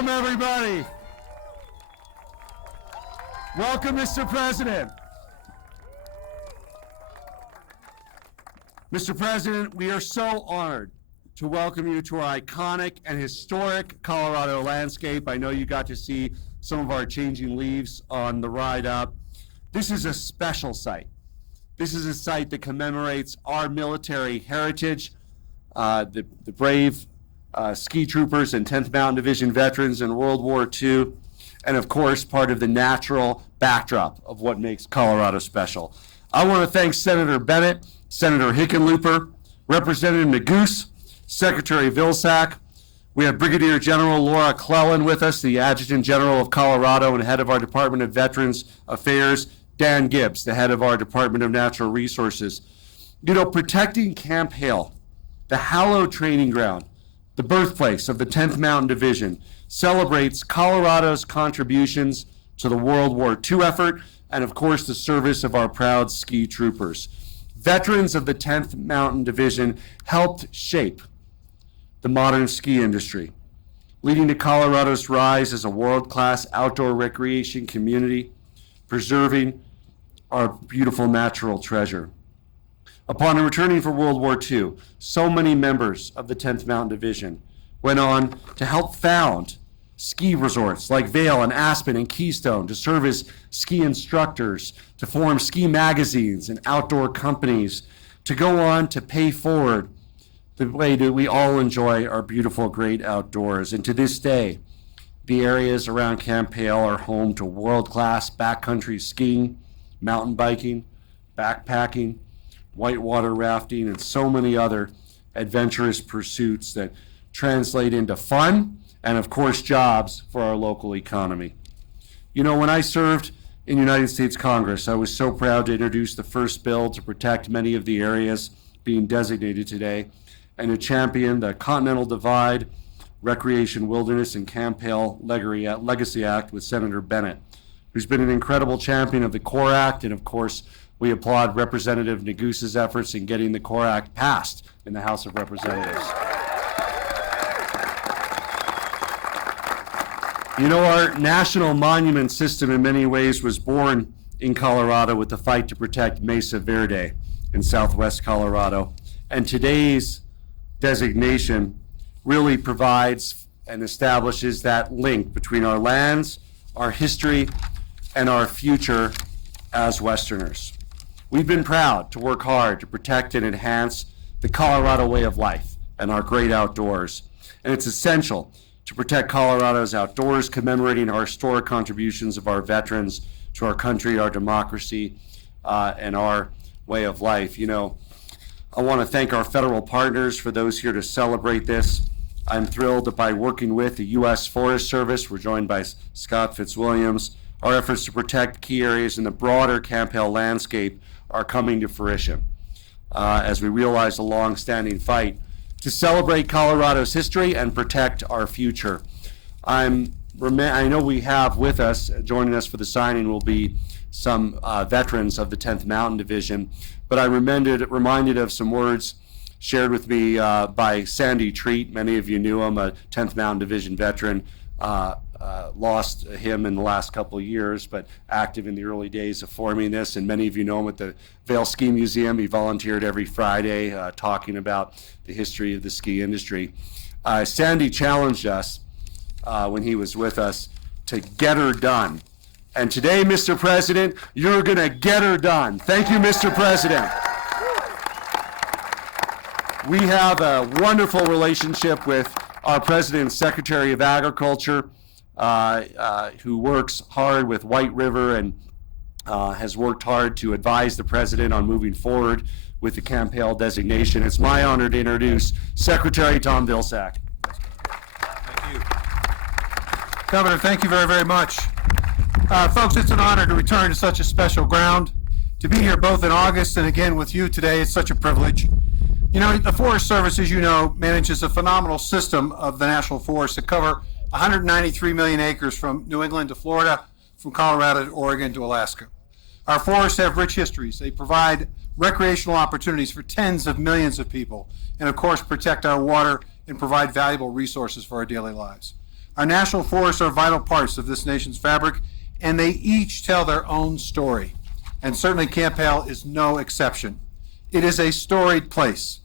Welcome, everybody. Welcome, Mr. President. Mr. President, we are so honored to welcome you to our iconic and historic Colorado landscape. I know you got to see some of our changing leaves on the ride up. This is a special site. This is a site that commemorates our military heritage, the brave ski troopers and 10th Mountain Division veterans in World War II, and of course, part of the natural backdrop of what makes Colorado special. I want to thank Senator Bennet, Senator Hickenlooper, Representative Neguse, Secretary Vilsack. We have Brigadier General Laura Clellan with us, the Adjutant General of Colorado and head of our Department of Veterans Affairs, Dan Gibbs, the head of our Department of Natural Resources. You know, protecting Camp Hale, the hallowed training ground, the birthplace of the 10th Mountain Division, celebrates Colorado's contributions to the World War II effort and, of course, the service of our proud ski troopers. Veterans of the 10th Mountain Division helped shape the modern ski industry, leading to Colorado's rise as a world-class outdoor recreation community, preserving our beautiful natural treasure. Upon returning from World War II, so many members of the 10th Mountain Division went on to help found ski resorts like Vail and Aspen and Keystone, to serve as ski instructors, to form ski magazines and outdoor companies, to go on to pay forward the way that we all enjoy our beautiful, great outdoors. And to this day, the areas around Camp Hale are home to world-class backcountry skiing, mountain biking, backpacking, whitewater rafting, and so many other adventurous pursuits that translate into fun and, of course, jobs for our local economy. You know, when I served in United States Congress, I was so proud to introduce the first bill to protect many of the areas being designated today and to champion the Continental Divide, Recreation, Wilderness, and Camp Hale Legacy Act with Senator Bennet, who's been an incredible champion of the CORE Act. And of course, we applaud Representative Neguse's efforts in getting the CORE Act passed in the House of Representatives. You know, our national monument system in many ways was born in Colorado with the fight to protect Mesa Verde in southwest Colorado. And today's designation really provides and establishes that link between our lands, our history, and our future as Westerners. We've been proud to work hard to protect and enhance the Colorado way of life and our great outdoors. And it's essential to protect Colorado's outdoors, commemorating our historic contributions of our veterans to our country, our democracy, and our way of life. You know, I want to thank our federal partners for those here to celebrate this. I'm thrilled that by working with the U.S. Forest Service, we're joined by Scott Fitzwilliams, our efforts to protect key areas in the broader Camp Hale landscape are coming to fruition as we realize a long-standing fight to celebrate Colorado's history and protect our future. I know we have with us, joining us for the signing will be some veterans of the 10th Mountain Division, but I reminded of some words shared with me by Sandy Treat. Many of you knew him, a 10th Mountain Division veteran. Lost him in the last couple of years, but active in the early days of forming this. And many of you know him at the Vail Ski Museum. He volunteered every Friday talking about the history of the ski industry. Sandy challenged us when he was with us to get her done. And today, Mr. President, you're going to get her done. Thank you, Mr. President. We have a wonderful relationship with our President and Secretary of Agriculture, who works hard with White River and has worked hard to advise the President on moving forward with the Camp Hale designation. It's my honor to introduce Secretary Tom Vilsack. Thank you. Governor, thank you very, very much. Folks, it's an honor to return to such a special ground. To be here both in August and again with you today is such a privilege. You know, the Forest Service, as you know, manages a phenomenal system of the national forests that cover 193 million acres from New England to Florida, from Colorado to Oregon to Alaska. Our forests have rich histories. They provide recreational opportunities for tens of millions of people, and of course protect our water and provide valuable resources for our daily lives. Our national forests are vital parts of this nation's fabric, and they each tell their own story. And certainly Camp Hale is no exception. It is a storied place.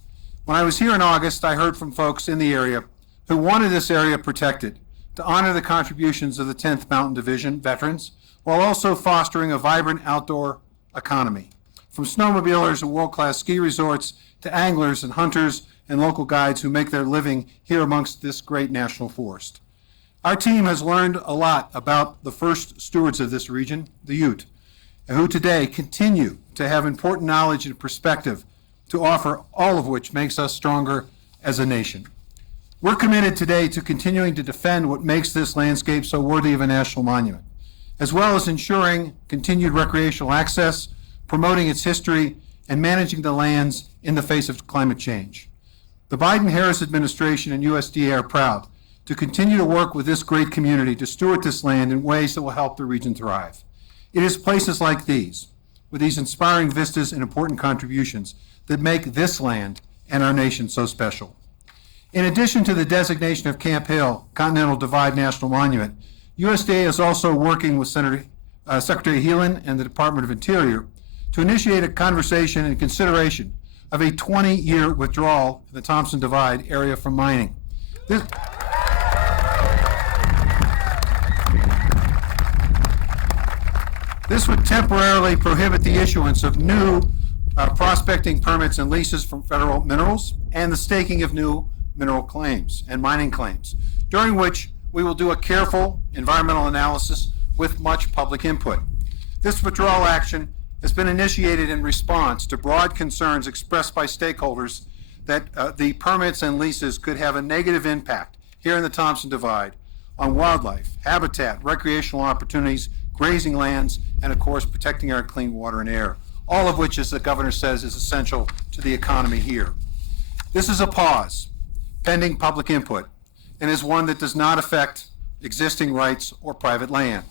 When I was here in August, I heard from folks in the area who wanted this area protected to honor the contributions of the 10th Mountain Division veterans, while also fostering a vibrant outdoor economy. From snowmobilers and world-class ski resorts to anglers and hunters and local guides who make their living here amongst this great national forest. Our team has learned a lot about the first stewards of this region, the Ute, who today continue to have important knowledge and perspective to offer, all of which makes us stronger as a nation. We're committed today to continuing to defend what makes this landscape so worthy of a national monument, as well as ensuring continued recreational access, promoting its history, and managing the lands in the face of climate change. The Biden-Harris administration and USDA are proud to continue to work with this great community to steward this land in ways that will help the region thrive. It is places like these, with these inspiring vistas and important contributions, that make this land and our nation so special. In addition to the designation of Camp Hale Continental Divide National Monument, USDA is also working with Secretary Helen and the Department of Interior to initiate a conversation and consideration of a 20-year withdrawal in the Thompson Divide area from mining. This would temporarily prohibit the issuance of new prospecting permits and leases from federal minerals and the staking of new mineral claims and mining claims, during which we will do a careful environmental analysis with much public input. This withdrawal action has been initiated in response to broad concerns expressed by stakeholders that the permits and leases could have a negative impact here in the Thompson Divide on wildlife, habitat, recreational opportunities, grazing lands, and of course protecting our clean water and air, all of which, as the governor says, is essential to the economy here. This is a pause, pending public input, and is one that does not affect existing rights or private land.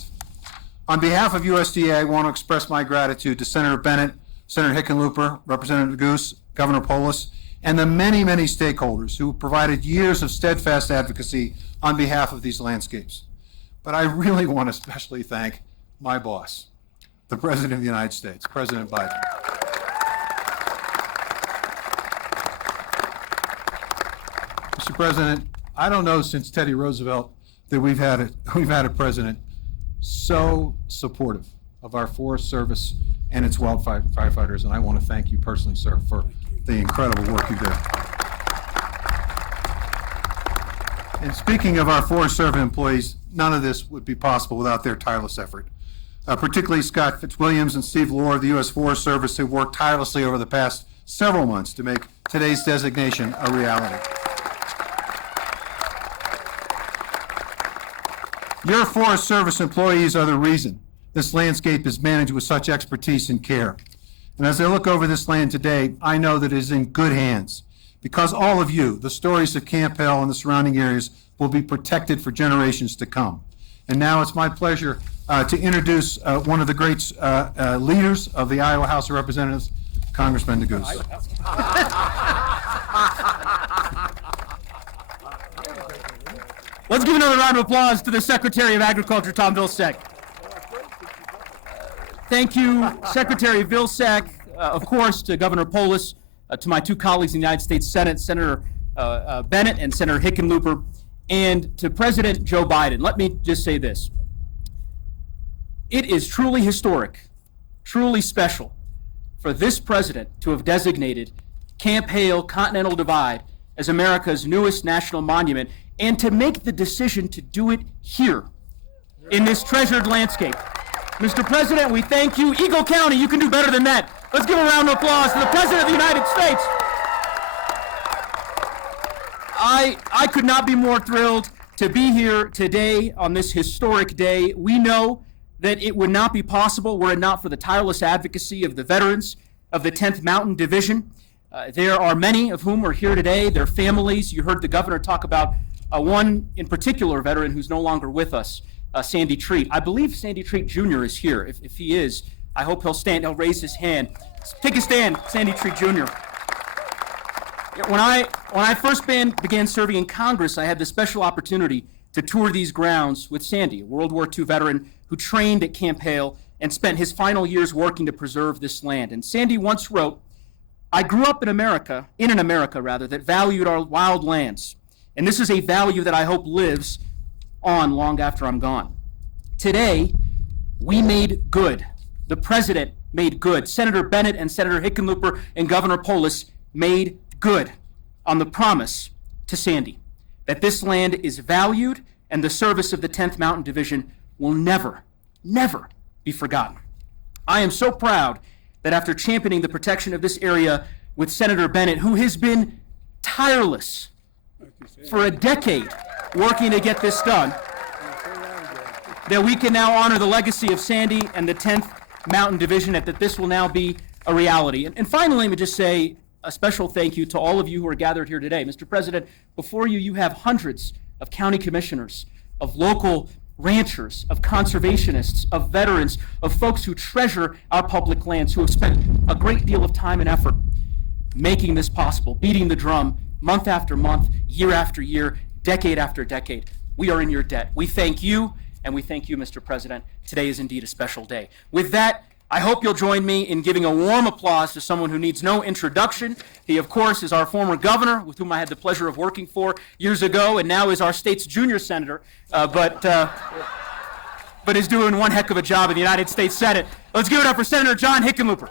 On behalf of USDA, I want to express my gratitude to Senator Bennet, Senator Hickenlooper, Representative Neguse, Governor Polis, and the many, many stakeholders who provided years of steadfast advocacy on behalf of these landscapes. But I really want to especially thank my boss, the President of the United States, President Biden. Mr. President, I don't know since Teddy Roosevelt that we've had a president so supportive of our Forest Service and its wildfighters, and I want to thank you personally, sir, for the incredible work you do. And speaking of our Forest Service employees, none of this would be possible without their tireless effort. Particularly Scott Fitzwilliams and Steve Lohr of the U.S. Forest Service, who worked tirelessly over the past several months to make today's designation a reality. Your Forest Service employees are the reason this landscape is managed with such expertise and care. And as I look over this land today, I know that it is in good hands, because all of you, the stories of Camp Hale and the surrounding areas, will be protected for generations to come. And now it's my pleasure to introduce one of the great leaders of the Iowa House of Representatives, Congressman Neguse. Let's give another round of applause to the Secretary of Agriculture, Tom Vilsack. Thank you, Secretary Vilsack, of course, to Governor Polis, to my two colleagues in the United States Senate, Senator Bennet and Senator Hickenlooper, and to President Joe Biden. Let me just say this. It is truly historic, truly special for this president to have designated Camp Hale Continental Divide as America's newest national monument, and to make the decision to do it here in this treasured landscape. Mr. President, we thank you. Eagle County, you can do better than that. Let's give a round of applause to the President of the United States. I could not be more thrilled to be here today on this historic day. We know that it would not be possible were it not for the tireless advocacy of the veterans of the 10th Mountain Division. There are many of whom are here today, their families. You heard the governor talk about one in particular veteran who's no longer with us, Sandy Treat. I believe Sandy Treat Jr. is here. If he is, I hope he'll stand, he'll raise his hand. Take a stand, Sandy Treat Jr. When I first began serving in Congress, I had the special opportunity to tour these grounds with Sandy, a World War II veteran who trained at Camp Hale and spent his final years working to preserve this land. And Sandy once wrote, "I grew up in an America that valued our wild lands. And this is a value that I hope lives on long after I'm gone." Today, we made good. The president made good. Senator Bennet and Senator Hickenlooper and Governor Polis made good on the promise to Sandy that this land is valued and the service of the 10th Mountain Division will never, never be forgotten. I am so proud that after championing the protection of this area with Senator Bennet, who has been tireless for a decade working to get this done, that we can now honor the legacy of Sandy and the 10th Mountain Division, that this will now be a reality. And finally, let me just say a special thank you to all of you who are gathered here today. Mr. President, before you, you have hundreds of county commissioners, of local ranchers, of conservationists, of veterans, of folks who treasure our public lands, who have spent a great deal of time and effort making this possible, beating the drum month after month, year after year, decade after decade. We are in your debt. We thank you, and we thank you, Mr. President. Today is indeed a special day. With that, I hope you'll join me in giving a warm applause to someone who needs no introduction. He, of course, is our former governor, with whom I had the pleasure of working for years ago, and now is our state's junior senator, but is doing one heck of a job in the United States Senate. Let's give it up for Senator John Hickenlooper.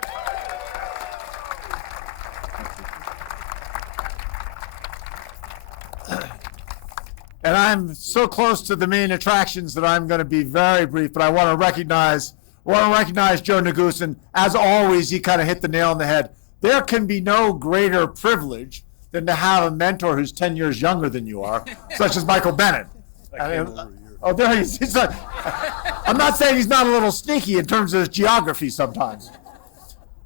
And I'm so close to the main attractions that I'm going to be very brief, but I want to recognize Joe Neguse, and as always, he kind of hit the nail on the head. There can be no greater privilege than to have a mentor who's 10 years younger than you are, such as Michael Bennet. There he is. I'm not saying he's not a little sneaky in terms of his geography sometimes.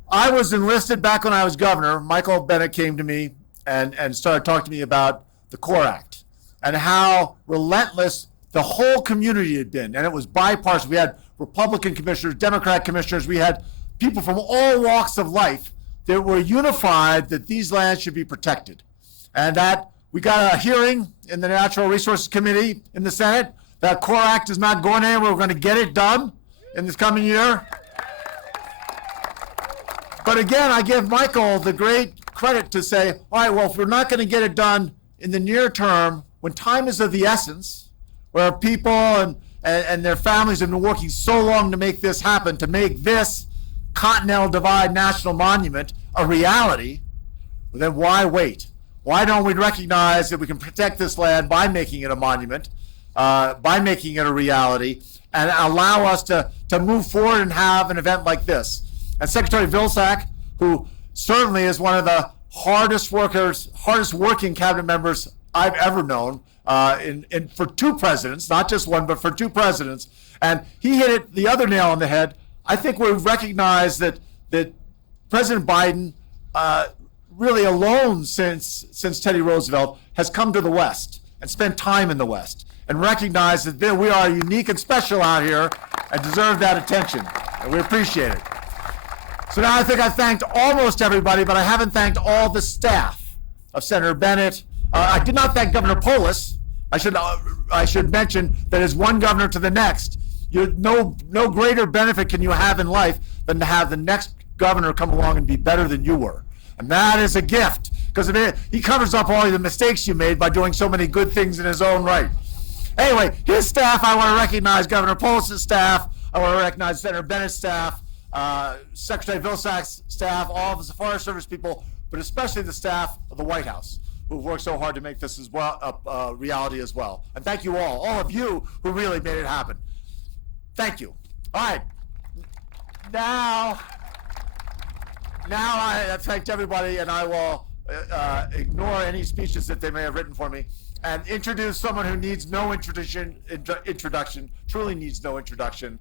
I was enlisted back when I was governor. Michael Bennet came to me and started talking to me about the CORE Act and how relentless the whole community had been. And it was bipartisan. We had Republican commissioners, Democrat commissioners. We had people from all walks of life that were unified that these lands should be protected. And that we got a hearing in the Natural Resources Committee in the Senate. That CORE Act is not going anywhere. We're going to get it done in this coming year. But again, I give Michael the great credit to say, all right, well, if we're not going to get it done in the near term, when time is of the essence, where people and their families have been working so long to make this happen, to make this Continental Divide National Monument a reality, then why wait? Why don't we recognize that we can protect this land by making it a monument, by making it a reality, and allow us to move forward and have an event like this? And Secretary Vilsack, who certainly is one of the hardest working cabinet members I've ever known, for two presidents, not just one, but for two presidents. And he hit it the other nail on the head. I think we've recognized that President Biden, really alone since Teddy Roosevelt, has come to the West and spent time in the West and recognized that we are unique and special out here and deserve that attention. And we appreciate it. So now I think I've thanked almost everybody, but I haven't thanked all the staff of Senator Bennet. I did not thank Governor Polis. I should mention that as one governor to the next, no greater benefit can you have in life than to have the next governor come along and be better than you were. And that is a gift, because he covers up all the mistakes you made by doing so many good things in his own right. Anyway, his staff, I want to recognize Governor Polis' staff. I want to recognize Senator Bennett's staff, Secretary Vilsack's staff, all of the Forest Service people, but especially the staff of the White House, who've worked so hard to make this as well a reality as well. And thank you all of you who really made it happen. Thank you. All right. Now I have thanked everybody, and I will ignore any speeches that they may have written for me and introduce someone who needs no introduction, truly needs no introduction,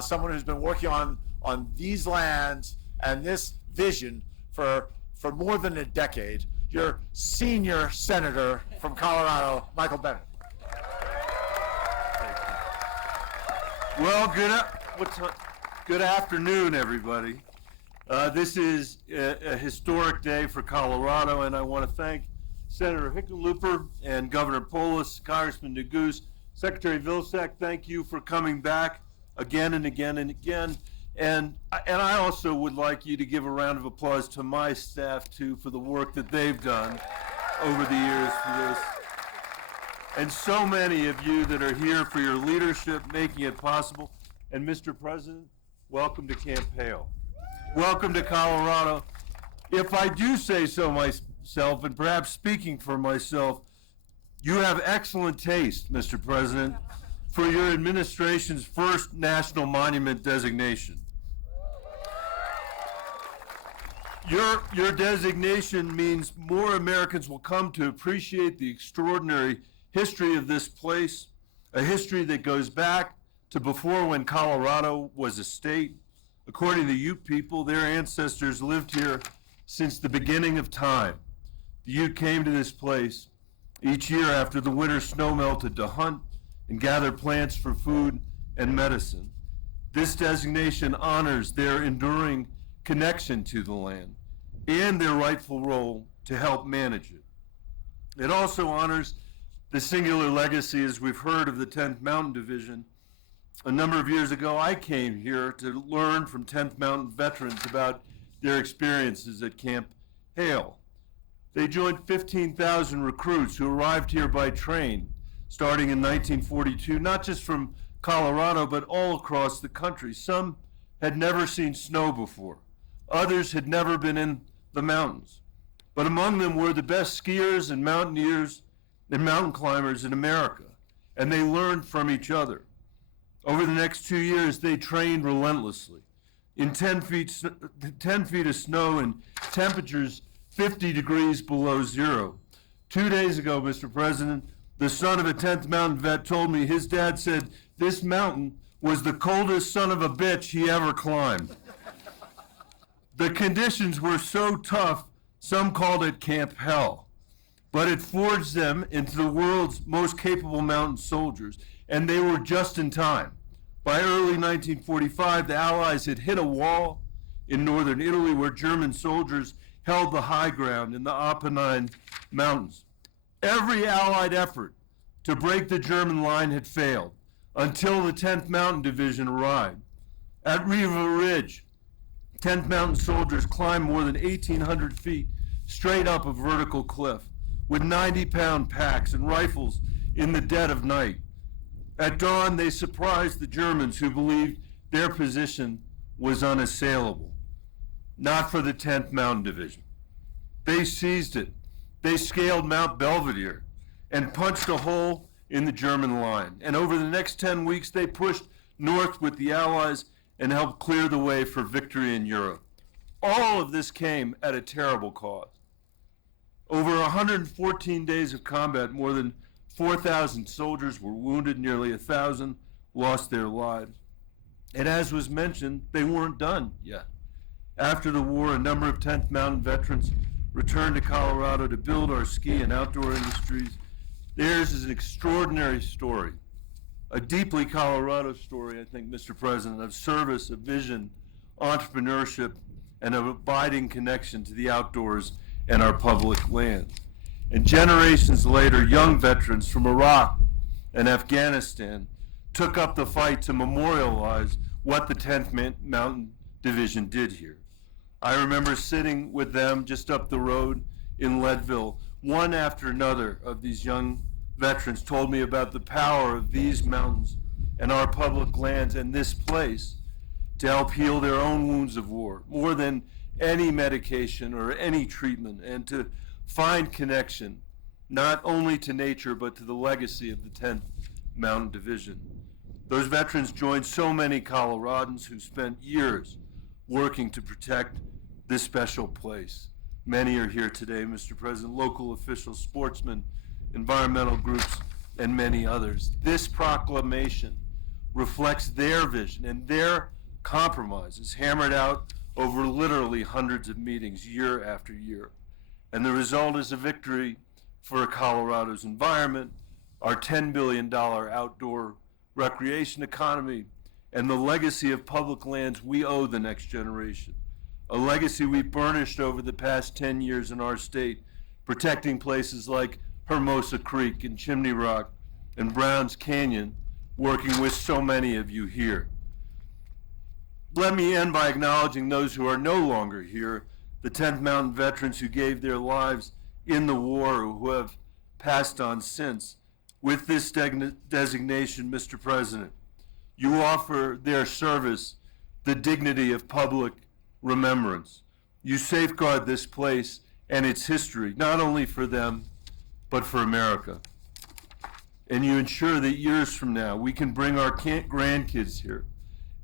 someone who's been working on these lands and this vision for more than a decade. Your senior senator from Colorado, Michael Bennet. Well, good afternoon, everybody. This is a historic day for Colorado, and I want to thank Senator Hickenlooper and Governor Polis, Congressman Neguse, Secretary Vilsack, thank you for coming back again and again and again. And I also would like you to give a round of applause to my staff too for the work that they've done over the years for this. And so many of you that are here for your leadership, making it possible. And Mr. President, welcome to Camp Hale. Welcome to Colorado. If I do say so myself, and perhaps speaking for myself, you have excellent taste, Mr. President, for your administration's first national monument designation. Your designation means more Americans will come to appreciate the extraordinary history of this place, a history that goes back to before when Colorado was a state. According to Ute people, their ancestors lived here since the beginning of time. The Ute came to this place each year after the winter snow melted to hunt and gather plants for food and medicine. This designation honors their enduring connection to the land and their rightful role to help manage it. It also honors the singular legacy, as we've heard, of the 10th Mountain Division. A number of years ago, I came here to learn from 10th Mountain veterans about their experiences at Camp Hale. They joined 15,000 recruits who arrived here by train starting in 1942, not just from Colorado, but all across the country. Some had never seen snow before. Others had never been in the mountains. But among them were the best skiers and mountaineers and mountain climbers in America, and they learned from each other. Over the next 2 years, they trained relentlessly in 10 feet of snow and temperatures 50 degrees below zero. 2 days ago, Mr. President, the son of a 10th Mountain vet told me his dad said this mountain was the coldest son of a bitch he ever climbed. The conditions were so tough, some called it Camp Hell, but it forged them into the world's most capable mountain soldiers, and they were just in time. By early 1945, the Allies had hit a wall in northern Italy where German soldiers held the high ground in the Apennine Mountains. Every Allied effort to break the German line had failed until the 10th Mountain Division arrived. At Riva Ridge, 10th Mountain soldiers climbed more than 1,800 feet straight up a vertical cliff with 90-pound packs and rifles in the dead of night. At dawn, they surprised the Germans who believed their position was unassailable. Not for the 10th Mountain Division. They seized it. They scaled Mount Belvedere and punched a hole in the German line. And over the next 10 weeks, they pushed north with the Allies and helped clear the way for victory in Europe. All of this came at a terrible cost. Over 114 days of combat, more than 4,000 soldiers were wounded, nearly 1,000 lost their lives. And as was mentioned, they weren't done yet. After the war, a number of 10th Mountain veterans returned to Colorado to build our ski and outdoor industries. Theirs is an extraordinary story, a deeply Colorado story, I think, Mr. President, of service, of vision, entrepreneurship, and of abiding connection to the outdoors and our public lands. And generations later, young veterans from Iraq and Afghanistan took up the fight to memorialize what the 10th Mountain Division did here. I remember sitting with them just up the road in Leadville. One after another of these young veterans told me about the power of these mountains and our public lands and this place to help heal their own wounds of war, more than any medication or any treatment, and to find connection not only to nature but to the legacy of the 10th Mountain Division. Those veterans joined so many Coloradans who spent years working to protect this special place. Many are here today, Mr. President, local officials, sportsmen, environmental groups, and many others. This proclamation reflects their vision and their compromises hammered out over literally hundreds of meetings year after year. And the result is a victory for Colorado's environment, our $10 billion outdoor recreation economy, and the legacy of public lands we owe the next generation. A legacy we burnished over the past 10 years in our state, protecting places like Hermosa Creek and Chimney Rock and Browns Canyon, working with so many of you here. Let me end by acknowledging those who are no longer here, the 10th Mountain veterans who gave their lives in the war or who have passed on since. With this designation, Mr. President, you offer their service the dignity of public remembrance. You safeguard this place and its history, not only for them, but for America. And you ensure that years from now, we can bring our grandkids here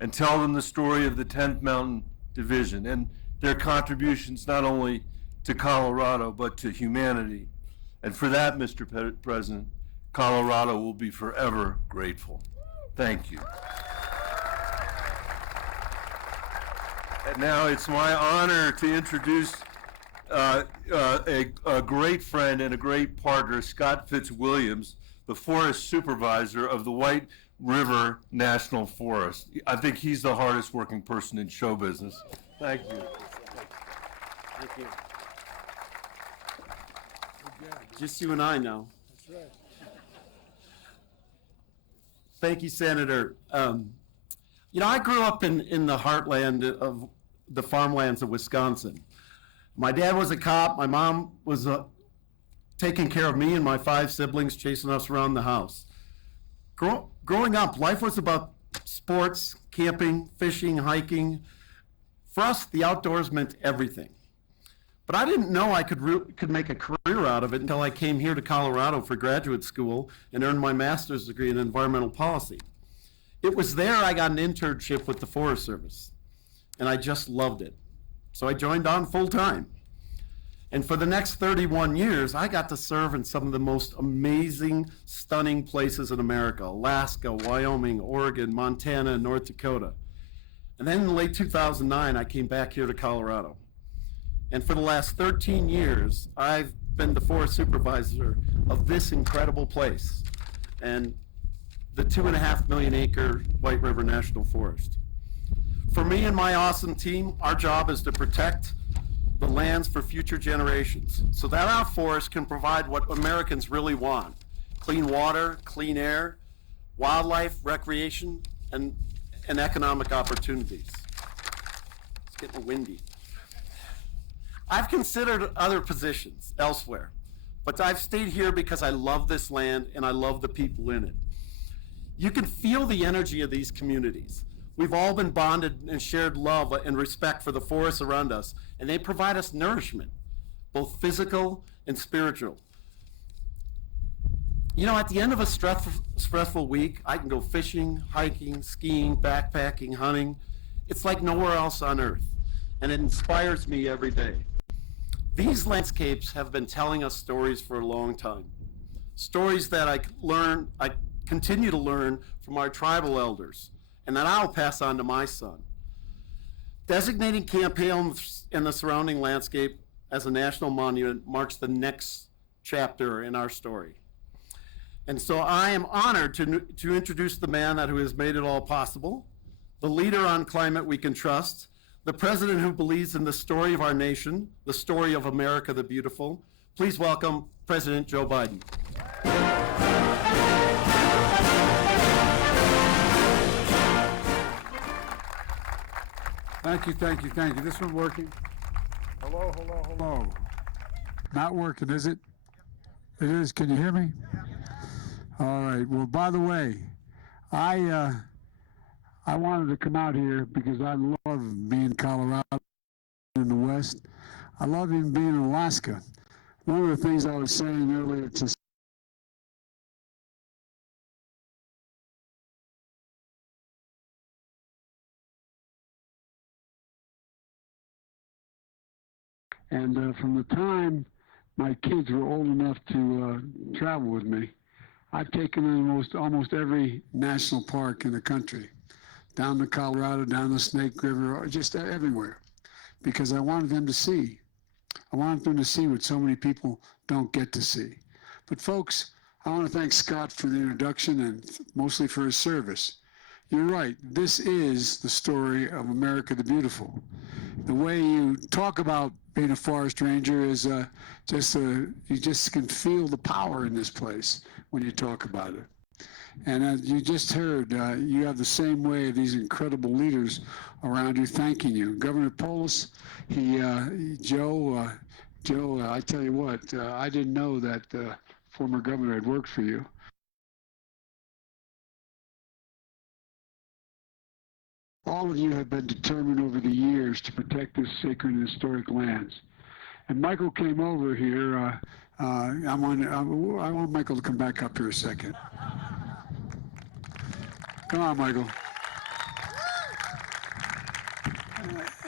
and tell them the story of the 10th Mountain Division and their contributions not only to Colorado, but to humanity. And for that, Mr. President, Colorado will be forever grateful. Thank you. And now it's my honor to introduce a great friend and a great partner, Scott Fitzwilliams, the forest supervisor of the White River National Forest. I think he's the hardest working person in show business. Thank you. Thank you. Just you and I now. That's right. Thank you, Senator. I grew up in the heartland of the farmlands of Wisconsin. My dad was a cop. My mom was taking care of me and my 5 siblings, chasing us around the house. Growing up, life was about sports, camping, fishing, hiking. For us, the outdoors meant everything. But I didn't know I could make a career out of it until I came here to Colorado for graduate school and earned my master's degree in environmental policy. It was there I got an internship with the Forest Service, and I just loved it. So I joined on full time. And for the next 31 years, I got to serve in some of the most amazing, stunning places in America: Alaska, Wyoming, Oregon, Montana, and North Dakota. And then in late 2009, I came back here to Colorado. And for the last 13 years, I've been the forest supervisor of this incredible place and the 2.5 million acre White River National Forest. For me and my awesome team, our job is to protect the lands for future generations so that our forests can provide what Americans really want: clean water, clean air, wildlife, recreation, and economic opportunities. It's getting windy. I've considered other positions elsewhere, but I've stayed here because I love this land and I love the people in it. You can feel the energy of these communities. We've all been bonded and shared love and respect for the forests around us, and they provide us nourishment, both physical and spiritual. At the end of a stressful week, I can go fishing, hiking, skiing, backpacking, hunting. It's like nowhere else on earth, and it inspires me every day. These landscapes have been telling us stories for a long time. Stories that I continue to learn from our tribal elders, and that I'll pass on to my son. Designating Camp Hale and the surrounding landscape as a national monument marks the next chapter in our story. And so I am honored to introduce the man who has made it all possible, the leader on climate we can trust, the president who believes in the story of our nation, the story of America the Beautiful. Please welcome President Joe Biden. Thank you, thank you, thank you. This one working? Hello, hello, hello. Not working, is it? It is. Can you hear me? All right. Well, by the way, I wanted to come out here because I love being in Colorado in the West. I love even being in Alaska. One of the things I was saying earlier to and from the time my kids were old enough to travel with me, I've taken them almost every national park in the country, down the Colorado, down the Snake River, just everywhere, because I wanted them to see. I wanted them to see what so many people don't get to see. But folks, I want to thank Scott for the introduction and mostly for his service. You're right, this is the story of America the Beautiful. The way you talk about being a forest ranger is you just can feel the power in this place when you talk about it. And as you just heard, you have the same way of these incredible leaders around you thanking you. Governor Polis, Joe, I tell you what, I didn't know that former governor had worked for you. All of you have been determined over the years to protect this sacred and historic lands. And Michael came over here. I want Michael to come back up here a second. Come on, Michael.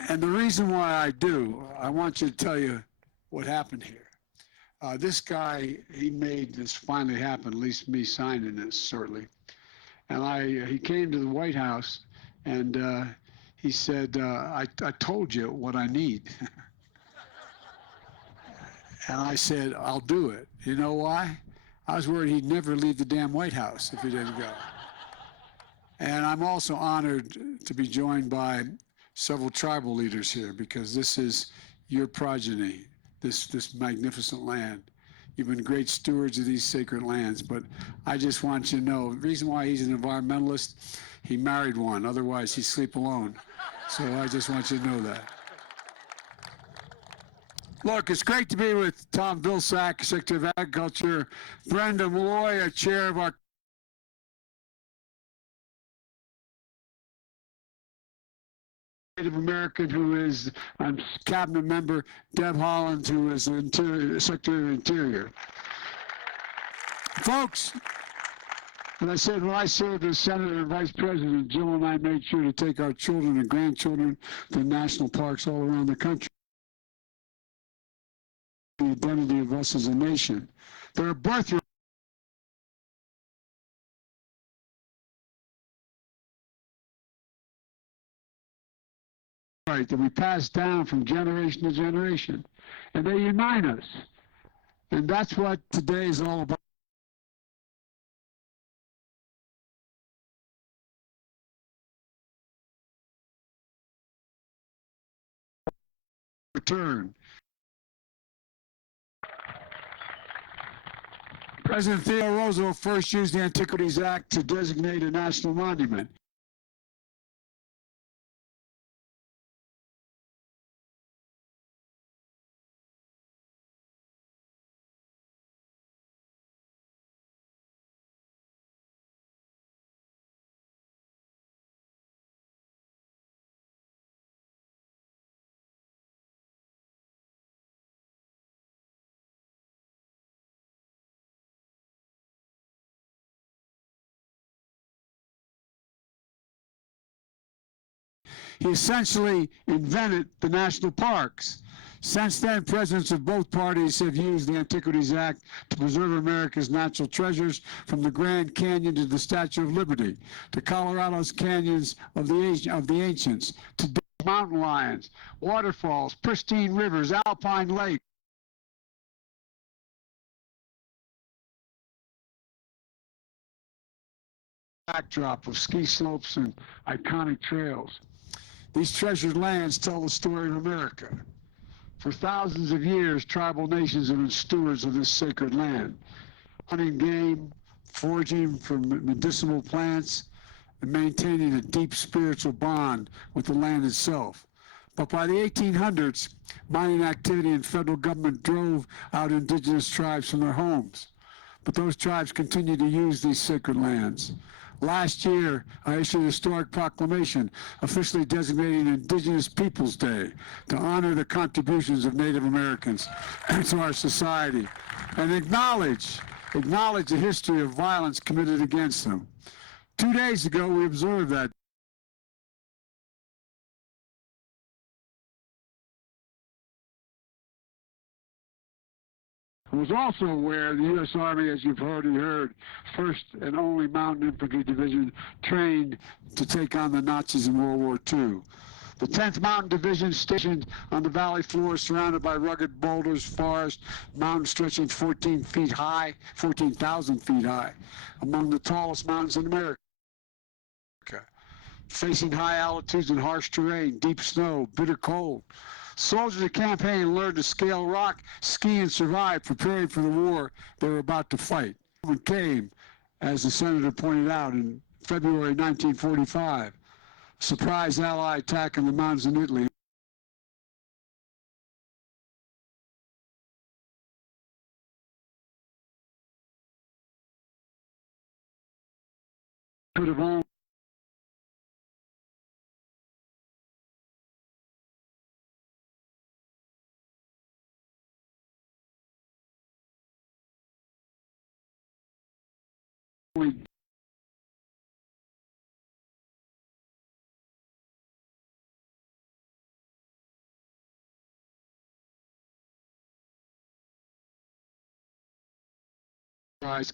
And the reason why I do, I want you to tell you what happened here. This guy, he made this finally happen, at least me signing this shortly. And he came to the White House and he said, I told you what I need. And I said, I'll do it. You know why? I was worried he'd never leave the damn White House if he didn't go. And I'm also honored to be joined by several tribal leaders here, because this is your progeny, this magnificent land. You've been great stewards of these sacred lands, but I just want you to know, the reason why he's an environmentalist, he married one, otherwise he'd sleep alone. So I just want you to know that. Look, it's great to be with Tom Vilsack, Secretary of Agriculture, Brenda Malloy, Chair of our Native American, who is cabinet member, Deb Haaland, who is Secretary of Interior. Folks, and I said when I served as Senator and Vice President, Jill and I made sure to take our children and grandchildren to national parks all around the country. The identity of us as a nation. There are birthrights that we pass down from generation to generation, and they unite us. And that's what today is all about. Return. President Theodore Roosevelt first used the Antiquities Act to designate a national monument. He essentially invented the national parks. Since then, presidents of both parties have used the Antiquities Act to preserve America's natural treasures, from the Grand Canyon to the Statue of Liberty, to Colorado's canyons of the ancients, to mountain lions, waterfalls, pristine rivers, alpine lakes. Backdrop of ski slopes and iconic trails. These treasured lands tell the story of America. For thousands of years, tribal nations have been stewards of this sacred land, hunting game, foraging for medicinal plants, and maintaining a deep spiritual bond with the land itself. But by the 1800s, mining activity and federal government drove out indigenous tribes from their homes. But those tribes continue to use these sacred lands. Last year, I issued a historic proclamation officially designating Indigenous Peoples Day to honor the contributions of Native Americans to our society and acknowledge the history of violence committed against them. 2 days ago, we observed that. I was also aware the U.S. Army, as you've already heard, first and only Mountain Infantry Division trained to take on the Nazis in World War II. The 10th Mountain Division, stationed on the valley floor, surrounded by rugged boulders, forest, mountains stretching 14,000 feet high, among the tallest mountains in America. Facing high altitudes and harsh terrain, deep snow, bitter cold. Soldiers at Camp Hale learned to scale rock, ski, and survive, preparing for the war they were about to fight. It came as the senator pointed out, in February 1945, surprise Allied attack in the mountains in Italy. Could have only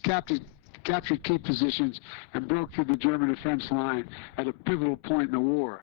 captured key positions and broke through the German defense line at a pivotal point in the war.